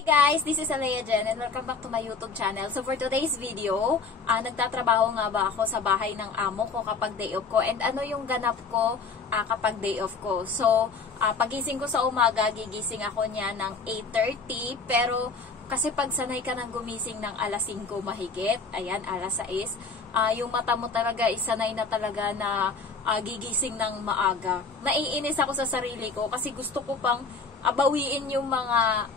Hey guys, this is Alea Jen and welcome back to my YouTube channel. So for today's video, nagtatrabaho nga ba ako sa bahay ng amo ko kapag day off ko, and ano yung ganap ko kapag day off ko. So pagising ko sa umaga, gigising ako niya ng 8:30, pero kasi pag sanay ka ng gumising ng alas 5 mahigit, ayan, alas 6, yung mata mo talaga sanay na talaga na gigising ng maaga. Naiinis ako sa sarili ko kasi gusto ko pang bawiin yung mga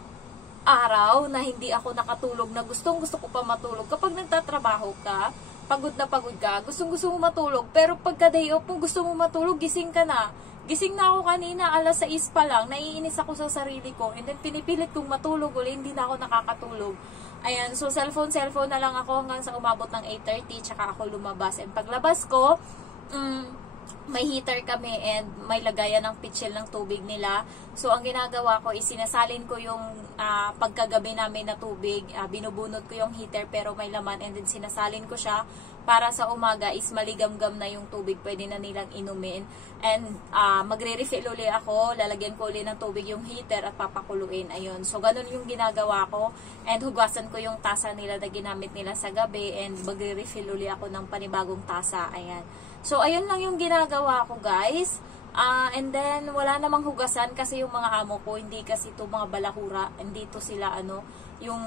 araw na hindi ako nakatulog, na gusto ko pa matulog. Kapag nagtatrabaho ka, pagod ka, gusto mo matulog, pero pagka day off mo, gusto mo matulog, gising ka na. Gising na ako kanina, alas 6 pa lang, naiinis ako sa sarili ko, and then pinipilit kong matulog ulit, hindi na ako nakakatulog. Ayan, so cellphone na lang ako hanggang sa umabot ng 8:30, tsaka ako lumabas. And paglabas ko, may heater kami and may lagayan ng pitchel ng tubig nila. So, ang ginagawa ko is sinasalin ko yung pagkagabi namin na tubig. Binubunot ko yung heater pero may laman, and then sinasalin ko siya para sa umaga is maligamgam na yung tubig. Pwede na nilang inumin. And magre-refill uli ako. Lalagyan ko uli ng tubig yung heater at papakuluin. Ayun. So, ganun yung ginagawa ko. And hugasan ko yung tasa nila na ginamit nila sa gabi. And magre-refill uli ako ng panibagong tasa. Ayan. So, ayun lang yung ginagawa ko, guys. And then, wala namang hugasan kasi yung mga amo ko, hindi kasi ito mga balahura. Hindi to sila, yung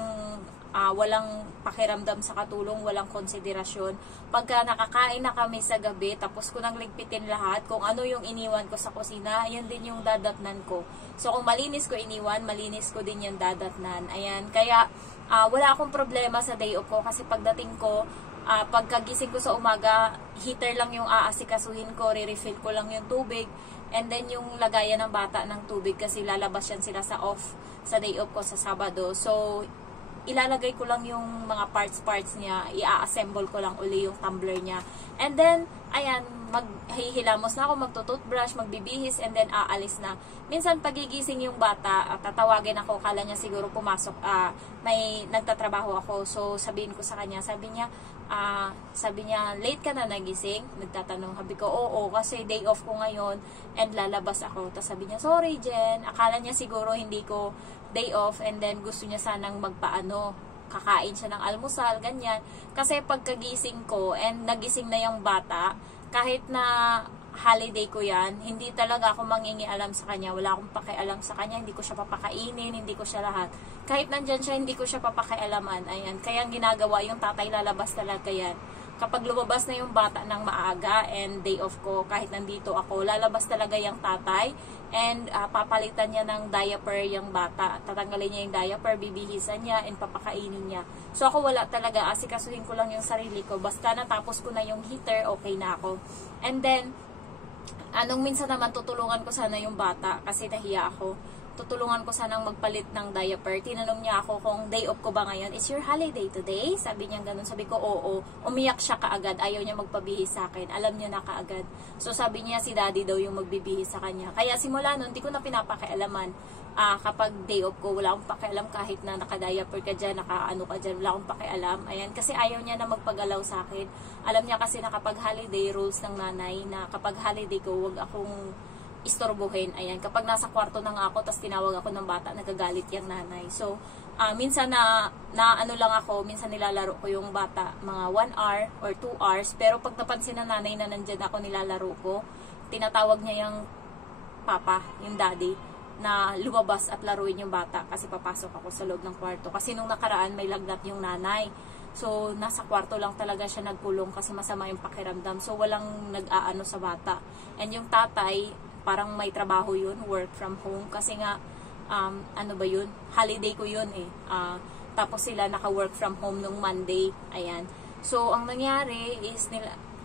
walang pakiramdam sa katulong, walang konsiderasyon. Pagka nakakain na kami sa gabi, tapos ko nang ligpitin lahat, kung ano yung iniwan ko sa kusina, ayan din yung dadatnan ko. So, kung malinis ko iniwan, malinis ko din yung dadatnan. Ayan, kaya wala akong problema sa day off ko kasi pagdating ko, pagkagising ko sa umaga, heater lang yung aasikasuhin ko, re-refill ko lang yung tubig, and then yung lagayan ng bata ng tubig kasi lalabas yan sila sa off, sa day off ko sa Sabado. So, ilalagay ko lang yung mga parts niya, i-assemble ko lang uli yung tumbler niya. And then, ayan, maghihilamos na ako, magtututbrush, magbibihis, and then aalis na. Minsan, pagigising yung bata, tatawagin ako, kala niya siguro pumasok, may nagtatrabaho ako. So, sabihin ko sa kanya, sabi niya, late ka na nagising? Nagtatanong, sabi ko, oo, kasi day off ko ngayon, and lalabas ako. Tapos sabi niya, sorry Jen, akala niya siguro hindi ko day off, and then gusto niya sanang kakain siya ng almusal, ganyan. Kasi pagkagising ko, and nagising na yung bata, kahit na holiday ko yan, hindi talaga ako mangingialam sa kanya. Wala akong pakialam sa kanya, hindi ko siya papakainin, hindi ko siya lahat. Kahit nandyan siya, hindi ko siya papakialaman. Ayan, kaya ang ginagawa, yung tatay lalabas talaga yan. Kapag lumabas na yung bata ng maaga and day off ko, kahit nandito ako, lalabas talaga yung tatay, and papalitan niya ng diaper yung bata. Tatanggalin niya yung diaper, bibihisan niya, and papakainin niya. So ako wala talaga, asikasuhin ko lang yung sarili ko. Basta natapos ko na yung heater, okay na ako. And then, anong minsan naman tutulungan ko sana yung bata kasi nahiya ako. Tutulungan ko sanang magpalit ng diaper. Tinanong niya ako kung day off ko ba ngayon. Is your holiday today? Sabi niya ganun. Sabi ko, oo. Umiyak siya kaagad. Ayaw niya magpabihis sa akin. Alam niya na kaagad. So sabi niya si daddy daw yung magbibihis sa kanya. Kaya simula nun, di ko na pinapakialaman. Kapag day off ko, wala akong pakialam kahit na naka-diaper ka dyan, naka-ano ka dyan, wala akong pakialam. Ayan, kasi ayaw niya na magpagalaw sa akin. Alam niya kasi na kapag holiday, rules ng nanay, na kapag holiday ko, wag akong istorbohin. Ayan, kapag nasa kwarto na nga ako, tas tinawag ako ng bata, nagagalit yung nanay. So, minsan na ano lang ako, minsan nilalaro ko yung bata, mga 1 hour or 2 hours, pero pag napansin ng nanay na nandyan ako, nilalaro ko, tinatawag niya yung papa, yung daddy, na lumabas at laruin yung bata kasi papasok ako sa loob ng kwarto. Kasi nung nakaraan, may lagnat yung nanay. So, nasa kwarto lang talaga siya nagkulong kasi masama yung pakiramdam. So, walang nag-aano sa bata. And yung tatay, parang may trabaho yun, work from home. Kasi nga, ano ba yun? Holiday ko yun eh. Tapos sila naka-work from home nung Monday. Ayan. So, ang nangyari is,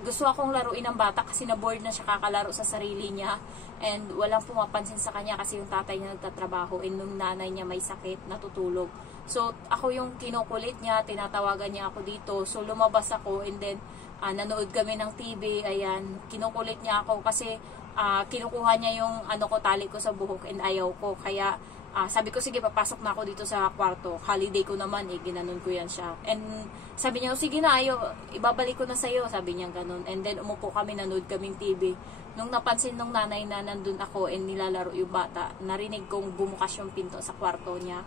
gusto akong laruin ng bata kasi na-bored na siya kakalaro sa sarili niya. And walang pumapansin sa kanya kasi yung tatay niya nagtatrabaho. And nung nanay niya may sakit, natutulog. So, ako yung kinukulit niya, tinatawagan niya ako dito. So, lumabas ako and then, nanood kami ng TV. Ayan, kinukulit niya ako kasi kinukuha niya yung tali ko sa buhok and ayaw ko. Kaya, sabi ko, sige, papasok na ako dito sa kwarto. Holiday ko naman, ginanon ko yan siya. And sabi niya, sige na, ibabalik ko na sa'yo. Sabi niya ganun. And then, umupo kami, nanood kaming TV. Nung napansin nung nanay na nandun ako and nilalaro yung bata, narinig kong bumukas yung pinto sa kwarto niya.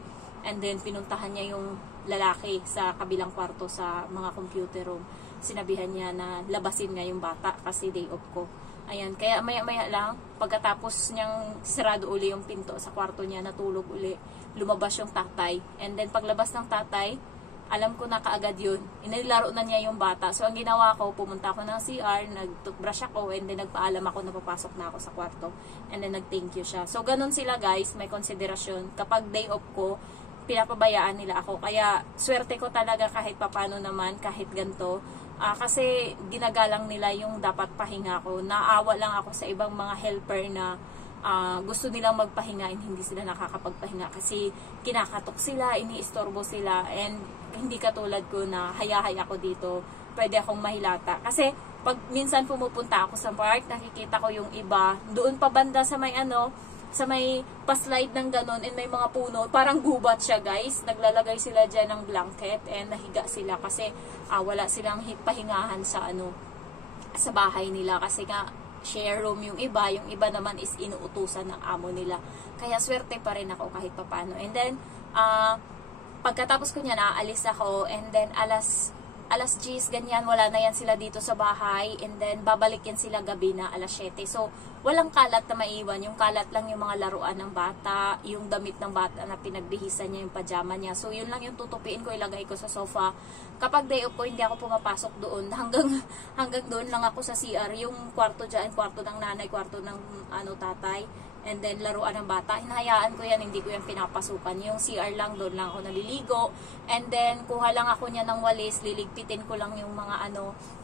And then, pinuntahan niya yung lalaki sa kabilang kwarto sa mga computer room. Sinabihan niya na labasin nga yung bata kasi day off ko. Ayan, kaya maya-maya lang, pagkatapos niyang sirado uli yung pinto sa kwarto niya, natulog uli, lumabas yung tatay. And then, paglabas ng tatay, alam ko na kaagad yun. Inilaro na niya yung bata. So, ang ginawa ko, pumunta ako ng CR, nag-toothbrush ako, and then nagpaalam ako na papasok na ako sa kwarto. And then, nag-thank you siya. So, ganun sila guys, may konsiderasyon. Kapag day off ko, pinapabayaan nila ako. Kaya, swerte ko talaga kahit papano naman, kahit ganito. Kasi, ginagalang nila yung dapat pahinga ko. Naawa lang ako sa ibang mga helper na gusto nilang magpahinga and hindi sila nakakapagpahinga kasi kinakatok sila, iniistorbo sila, and hindi katulad ko na hayahay ako dito, pwede akong mahilata. Kasi pag minsan pumupunta ako sa park, nakikita ko yung iba, doon pa banda sa may sa may paslide ng ganon and may mga puno, parang gubat siya guys, naglalagay sila dyan ng blanket and nahiga sila kasi wala silang pahingahan sa sa bahay nila kasi nga share room yung iba naman is inuutusan ng amo nila. Kaya swerte pa rin ako kahit papano. And then, pagkatapos ko niya, aalis ako, and then alas 10, ganyan, wala na yan sila dito sa bahay, and then babalik yan sila gabi na alas 7. So, walang kalat na maiwan. Yung kalat lang yung mga laruan ng bata, yung damit ng bata na pinagbihisan niya, yung pajama niya. So, yun lang yung tutupiin ko, ilagay ko sa sofa. Kapag day off ko, hindi ako pumapasok doon. Hanggang doon lang ako sa CR. Yung kwarto dyan, kwarto ng nanay, kwarto ng tatay. And then, laruan ng bata. Hinahayaan ko yan, hindi ko yan pinapasukan. Yung CR lang, doon lang ako naliligo. And then, kuha lang ako niya ng walis, liligpitin ko lang yung mga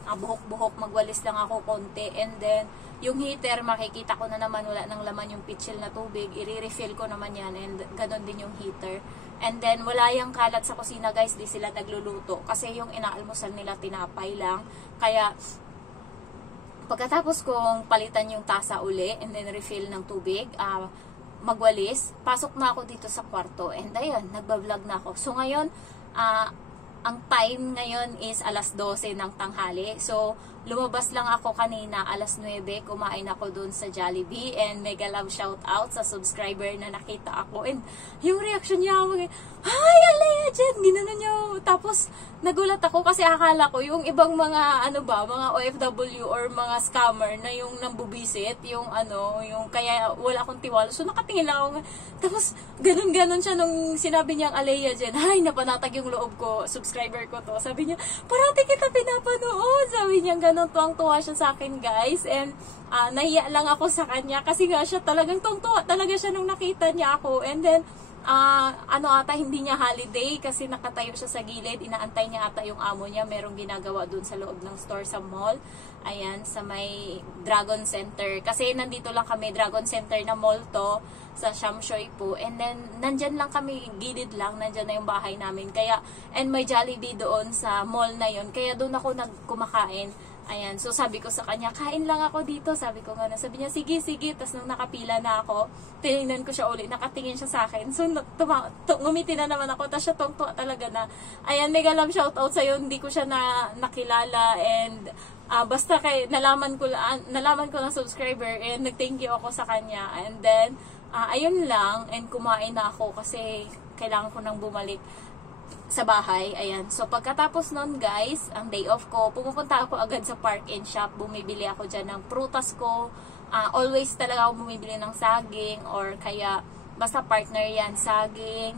buhok-buhok, magwalis lang ako konti. And then, yung heater, makikita ko na naman wala nang laman yung pitchel na tubig. I-refill ko naman yan. And ganon din yung heater. And then, wala yung kalat sa kusina guys, di sila nagluluto. Kasi yung inaalmusal nila, tinapay lang. Kaya, pagkatapos kong palitan yung tasa uli and then refill ng tubig, magwalis, pasok na ako dito sa kwarto. And ayun, nagbablog na ako. So ngayon, ang time ngayon is alas 12 ng tanghali. So, lumabas lang ako kanina, alas 9, kumain ako dun sa Jollibee, and mega love shout out sa subscriber na nakita ako. And yung reaction niya, hi, Alea dyan, ginanon niya. Tapos, nagulat ako kasi akala ko yung ibang mga, mga OFW or mga scammer na yung nambubisit, yung yung kaya wala akong tiwala. So, nakatingin lang ako. Tapos, ganun-ganon siya nung sinabi niyang Alea dyan, hi, napanatag yung loob ko, subscriber ko to. Sabi niya, parati kita pinapanood. Sabi niya, ganun, tuwang-tuwa siya sa akin, guys. And, nahiya lang ako sa kanya kasi nga siya talagang tuwang-tuwa talaga siya nung nakita niya ako. And then, hindi niya holiday kasi nakatayo siya sa gilid, inaantay niya ata yung amo niya, merong ginagawa dun sa loob ng store sa mall, ayan, sa may Dragon Center, kasi nandito lang kami, Dragon Center na mall to, sa Shamshoy po, and then, nandyan lang kami, gilid lang, nandyan na yung bahay namin, kaya, and may Jollibee doon sa mall na yun, kaya doon ako nagkumakain. Ayan, so sabi ko sa kanya, kain lang ako dito. Sabi ko nga na, sabi niya, sige, sige. Tapos nung nakapila na ako, tinignan ko siya uli, nakatingin siya sa akin. So, ngumiti na naman ako. Tapos siya tungtuwa talaga na, ayan, mega love shoutout sa'yo. Hindi ko siya nakilala. And, basta nalaman ko ng subscriber. And, nag-thank you ako sa kanya. And then, ayun lang. And, kumain na ako kasi kailangan ko nang bumalik sa bahay, ayan. So, pagkatapos nun, guys, ang day off ko, pumupunta ako agad sa Park and Shop, bumibili ako dyan ng prutas ko, always talaga ako bumibili ng saging, or kaya, basta partner yan, saging,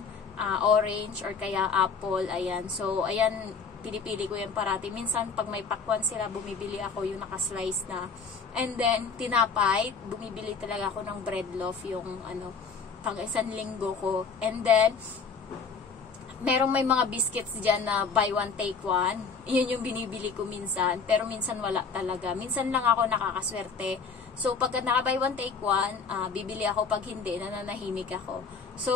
orange, or kaya apple, ayan. So, ayan, pinipili ko yan parati. Minsan, pag may pakwan sila, bumibili ako yung nakaslice na. And then, tinapay, bumibili talaga ako ng bread loaf, yung, pang isang linggo ko. And then, merong may mga biscuits dyan na buy one, take one. Yun yung binibili ko minsan. Pero minsan wala talaga. Minsan lang ako nakakaswerte. So, pagka naka buy one, take one, bibili ako. Pag hindi, nananahimik ako. So,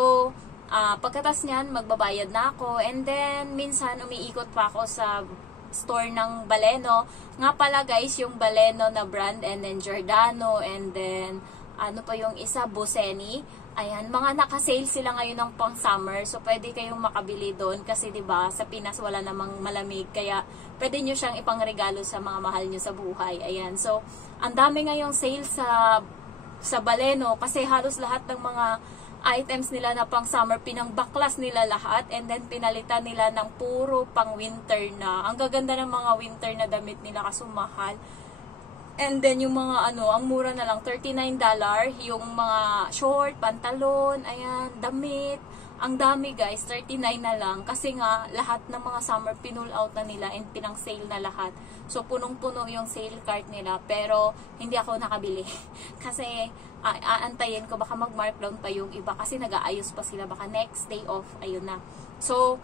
pagkatas nyan, magbabayad na ako. And then, minsan, umiikot pa ako sa store ng Baleno. Nga pala guys, yung Baleno na brand, and then Giordano, and then, pa yung isa, Buseni. Ayan, mga naka-sale sila ngayon ng pang-summer. So, pwede kayong makabili doon. Kasi, diba, sa Pinas wala namang malamig. Kaya, pwede nyo siyang ipangregalo sa mga mahal nyo sa buhay. Ayan. So, ang dami ngayong sale sa Baleno. Kasi halos lahat ng mga items nila na pang summer, pinangbaklas nila lahat, and then pinalitan nila ng puro pang winter na. Ang gaganda ng mga winter na damit nila kasi mahal. And then yung mga ang mura na lang, $39, yung mga short, pantalon, ayan, damit. Ang dami guys, 39 na lang. Kasi nga, lahat ng mga summer pinull out na nila and pinang sale na lahat. So, punong-puno yung sale cart nila. Pero, hindi ako nakabili. Kasi, aantayin ko, baka mag-markdown pa yung iba. Kasi nag-aayos pa sila. Baka next day off, ayun na. So,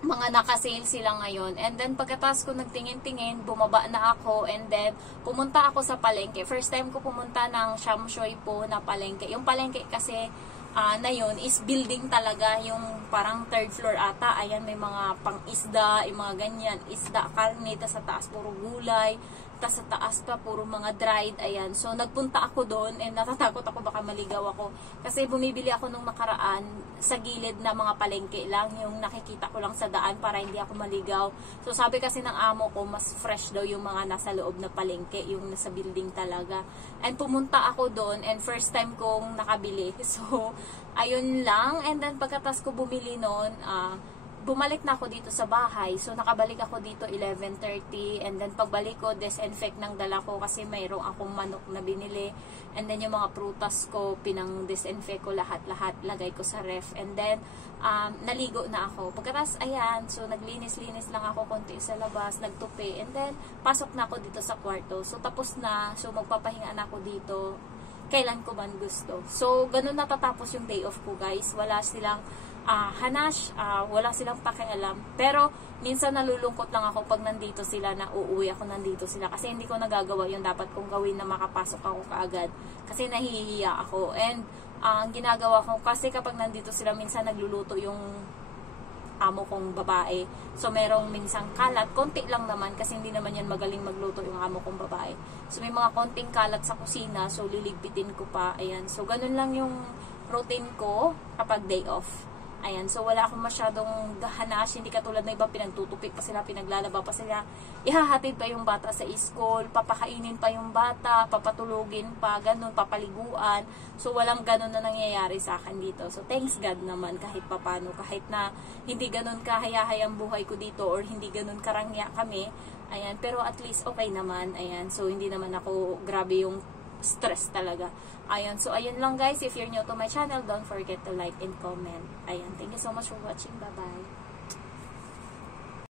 mga naka-sale sila ngayon. And then, pagkatapos ko nagtingin-tingin, bumaba na ako. And then, pumunta ako sa palengke. First time ko pumunta ng Shamshoy po na palengke. Yung palengke kasi, na yun is building talaga, yung parang third floor ata. Ayan, may mga pang-isda, yung mga ganyan. Isda, karne, tas sa taas puro gulay. Tas sa taas pa puro mga dried. Ayan. So, nagpunta ako doon and natatakot ako baka maligaw ako. Kasi bumibili ako nung nakaraan sa gilid na mga palengke lang. Yung nakikita ko lang sa daan para hindi ako maligaw. So, sabi kasi ng amo ko, mas fresh daw yung mga nasa loob na palengke, yung nasa building talaga. And pumunta ako doon and first time kong nakabili. So, ayun lang. And then, pagkatas ko bumili noon, bumalik na ako dito sa bahay. So, nakabalik ako dito 11:30. And then, pagbalik ko, disinfect ng dala ko kasi mayroong akong manok na binili. And then, yung mga prutas ko, pinang-disinfect ko lahat-lahat. Lagay ko sa ref. And then, naligo na ako. Pagkatas, ayan. So, naglinis-linis lang ako konti sa labas. Nagtupi. And then, pasok na ako dito sa kwarto. So, tapos na. So, magpapahinga na ako dito kailan ko man gusto. So, ganun natatapos yung day off ko, guys. Wala silang hanash, wala silang pakialam. Pero, minsan nalulungkot lang ako pag nandito sila, na uuwi ako nandito sila. Kasi hindi ko nagagawa yung dapat kong gawin na makapasok ako kaagad. Kasi nahihiya ako. And, ang ginagawa ko, kasi kapag nandito sila, minsan nagluluto yung amo kong babae. So, merong minsang kalat. Konti lang naman kasi hindi naman yan magaling magluto yung amo kong babae. So, may mga konting kalat sa kusina. So, liligpitin ko pa. Ayan. So, ganun lang yung routine ko kapag day off. Ayan, so wala akong masyadong hanash, hindi katulad na iba, pinagtutupik pa sila, pinaglalaba pa sila, ihahatid pa yung bata sa school, papakainin pa yung bata, papatulugin pa, ganun, papaliguan. So walang ganun na nangyayari sa akin dito. So thanks God naman kahit papano, kahit na hindi ganun kahaya-hayang buhay ko dito or hindi ganun karangya kami. Ayan, pero at least okay naman. Ayan, so hindi naman ako grabe yung stress talaga. Ayan, so ayun lang guys. If you're new to my channel, don't forget to like and comment. Ayan, thank you so much for watching. Bye-bye.